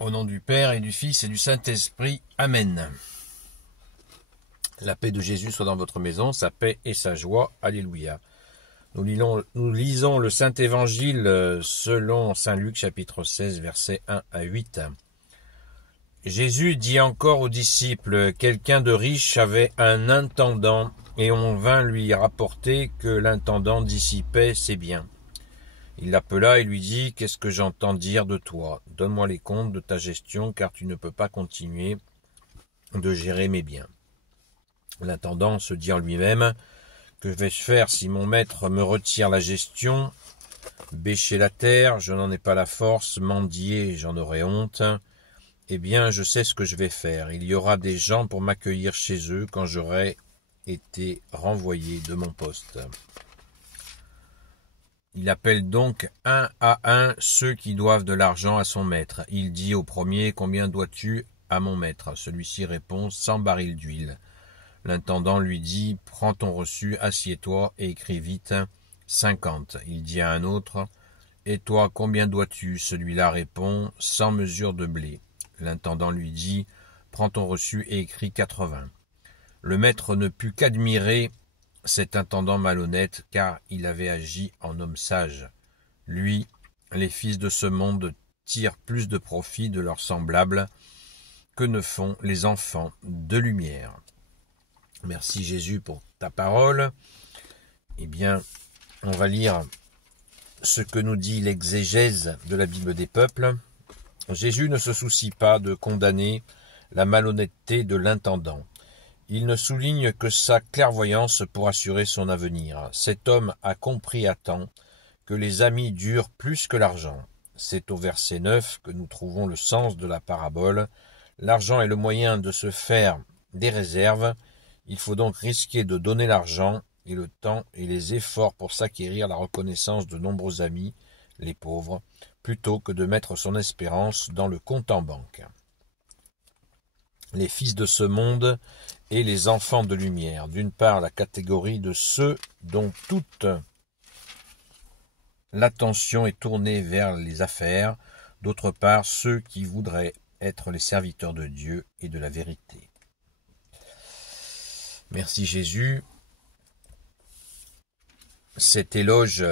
Au nom du Père et du Fils et du Saint-Esprit. Amen. La paix de Jésus soit dans votre maison, sa paix et sa joie. Alléluia. Nous lisons le Saint-Évangile selon Saint Luc, chapitre 16, versets 1 à 8. Jésus dit encore aux disciples, quelqu'un de riche avait un intendant, et on vint lui rapporter que l'intendant dissipait ses biens. Il l'appela et lui dit, « Qu'est-ce que j'entends dire de toi? Donne-moi les comptes de ta gestion, car tu ne peux pas continuer de gérer mes biens. » L'intendant se dit en lui-même, « Que vais-je faire si mon maître me retire la gestion? Bêcher la terre, je n'en ai pas la force, mendier, j'en aurai honte. Eh bien, je sais ce que je vais faire. Il y aura des gens pour m'accueillir chez eux quand j'aurai été renvoyé de mon poste. » Il appelle donc un à un ceux qui doivent de l'argent à son maître. Il dit au premier, « Combien dois-tu à mon maître ?» Celui-ci répond, « 100 barils d'huile. » L'intendant lui dit, « Prends ton reçu, assieds-toi et écris vite, 50. » Il dit à un autre, « Et toi, combien dois-tu ?» Celui-là répond, « 100 mesures de blé. » L'intendant lui dit, « Prends ton reçu et écris 80. » Le maître ne put qu'admirer cet intendant malhonnête, car il avait agi en homme sage. Lui, les fils de ce monde tirent plus de profit de leurs semblables que ne font les enfants de lumière. Merci Jésus pour ta parole. Eh bien, on va lire ce que nous dit l'exégèse de la Bible des peuples. Jésus ne se soucie pas de condamner la malhonnêteté de l'intendant. Il ne souligne que sa clairvoyance pour assurer son avenir. Cet homme a compris à temps que les amis durent plus que l'argent. C'est au verset 9 que nous trouvons le sens de la parabole. L'argent est le moyen de se faire des réserves. Il faut donc risquer de donner l'argent et le temps et les efforts pour s'acquérir la reconnaissance de nombreux amis, les pauvres, plutôt que de mettre son espérance dans le compte en banque. Les fils de ce monde et les enfants de lumière. D'une part, la catégorie de ceux dont toute l'attention est tournée vers les affaires. D'autre part, ceux qui voudraient être les serviteurs de Dieu et de la vérité. Merci Jésus. Cet éloge,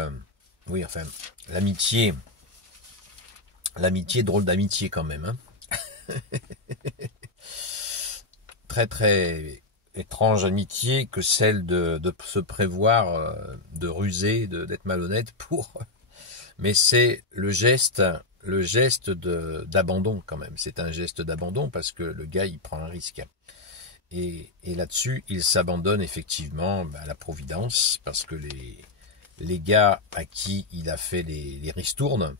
l'amitié, drôle d'amitié quand même, hein. Très très étrange amitié que celle de se prévoir, de ruser, d'être malhonnête mais c'est le geste d'abandon quand même. C'est un geste d'abandon parce que le gars il prend un risque. Et là-dessus, il s'abandonne effectivement à la providence parce que les gars à qui il a fait les ristournes,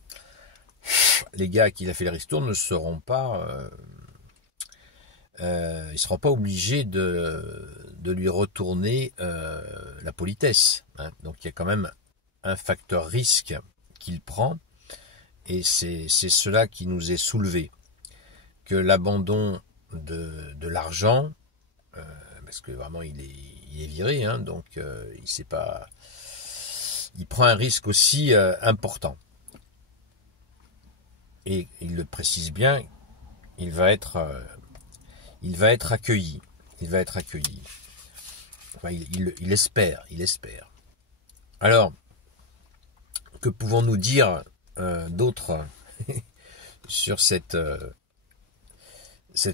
ne seront pas... il ne sera pas obligé de lui retourner la politesse. Hein. Donc il y a quand même un facteur risque qu'il prend, et c'est cela qui nous est soulevé. Que l'abandon de l'argent, parce que vraiment il est viré, hein, donc il sait pas, il prend un risque aussi important. Et il le précise bien, il va être accueilli. Enfin, il espère. Alors, que pouvons-nous dire d'autre sur cette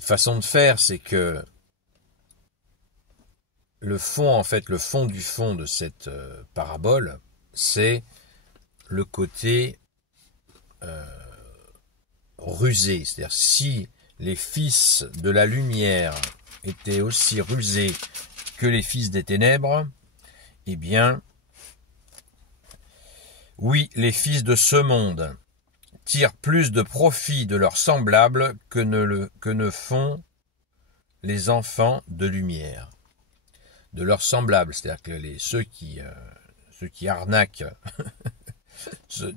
façon de faire? C'est que le fond du fond de cette parabole, c'est le côté rusé. C'est-à-dire, si les fils de la lumière étaient aussi rusés que les fils des ténèbres, eh bien, oui, les fils de ce monde tirent plus de profit de leurs semblables que ne font les enfants de lumière. De leurs semblables, c'est-à-dire que ceux qui arnaquent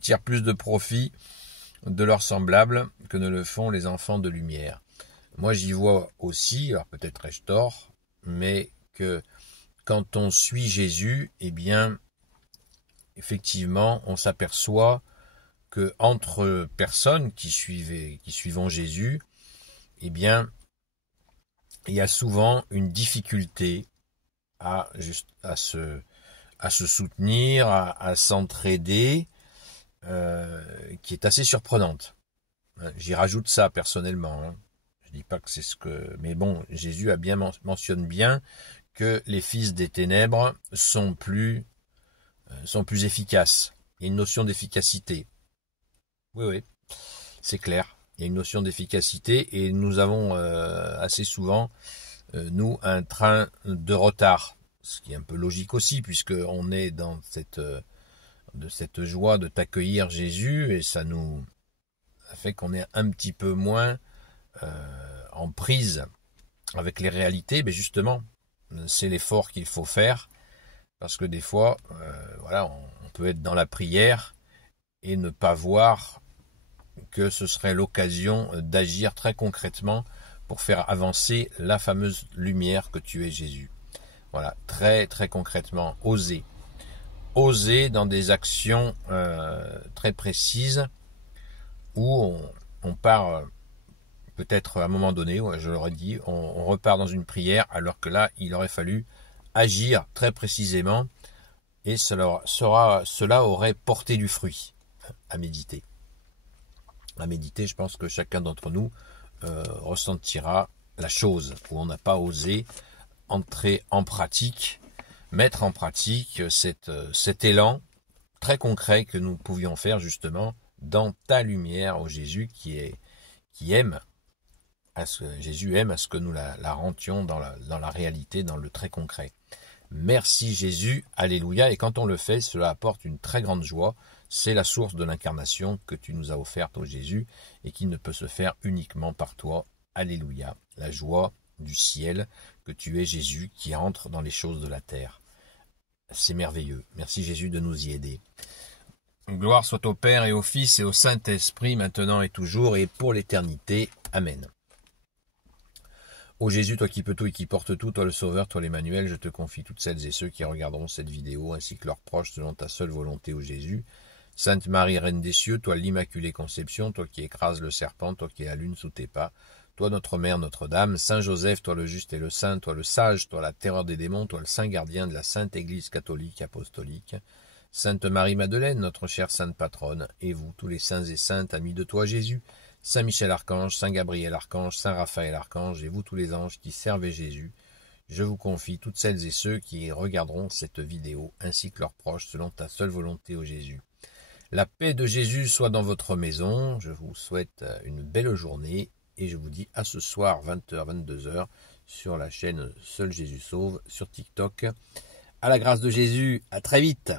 tirent plus de profit de leurs semblables que ne le font les enfants de lumière. Moi j'y vois aussi, alors peut-être ai-je tort, mais que quand on suit Jésus, eh bien, effectivement, on s'aperçoit que entre personnes qui suivons Jésus, eh bien, il y a souvent une difficulté à se soutenir, à s'entraider, qui est assez surprenante. J'y rajoute ça personnellement. Hein. Je dis pas que c'est ce que... Mais bon, Jésus mentionne bien que les fils des ténèbres sont plus efficaces. Il y a une notion d'efficacité. Oui, c'est clair. Il y a une notion d'efficacité et nous avons assez souvent, nous, un train de retard. Ce qui est un peu logique aussi, puisqu'on est dans cette joie de t'accueillir Jésus, et ça fait qu'on est un petit peu moins en prise avec les réalités. Mais justement, c'est l'effort qu'il faut faire, parce que des fois, on peut être dans la prière et ne pas voir que ce serait l'occasion d'agir très concrètement pour faire avancer la fameuse lumière que tu es Jésus. Voilà, très très concrètement, oser dans des actions très précises où on part peut-être à un moment donné, je l'aurais dit, on repart dans une prière alors que là il aurait fallu agir très précisément et cela aurait porté du fruit à méditer. Je pense que chacun d'entre nous ressentira la chose où on n'a pas osé entrer en pratique, mettre en pratique cet élan très concret que nous pouvions faire justement dans ta lumière, ô Jésus, Jésus aime à ce que nous la rendions dans la réalité, dans le très concret. Merci Jésus, alléluia, et quand on le fait, cela apporte une très grande joie. C'est la source de l'incarnation que tu nous as offerte, ô Jésus, et qui ne peut se faire uniquement par toi. Alléluia, la joie du ciel, que tu es Jésus qui entre dans les choses de la terre. C'est merveilleux. Merci Jésus de nous y aider. Gloire soit au Père et au Fils et au Saint-Esprit, maintenant et toujours et pour l'éternité. Amen. Ô Jésus, toi qui peux tout et qui portes tout, toi le Sauveur, toi l'Emmanuel, je te confie toutes celles et ceux qui regarderont cette vidéo, ainsi que leurs proches, selon ta seule volonté, ô Jésus. Sainte Marie, Reine des cieux, toi l'Immaculée Conception, toi qui écrases le serpent, toi qui es la lune sous tes pas, toi notre Mère, Notre-Dame, Saint Joseph, toi le juste et le saint, toi le sage, toi la terreur des démons, toi le saint gardien de la Sainte Église catholique apostolique, Sainte Marie-Madeleine, notre chère Sainte Patronne, et vous, tous les saints et saintes, amis de toi Jésus, Saint Michel Archange, Saint Gabriel Archange, Saint Raphaël Archange, et vous tous les anges qui servez Jésus, je vous confie toutes celles et ceux qui regarderont cette vidéo, ainsi que leurs proches, selon ta seule volonté, ô Jésus. La paix de Jésus soit dans votre maison, je vous souhaite une belle journée, et je vous dis à ce soir, 20h, 22h, sur la chaîne Seul Jésus Sauve, sur TikTok. À la grâce de Jésus, à très vite.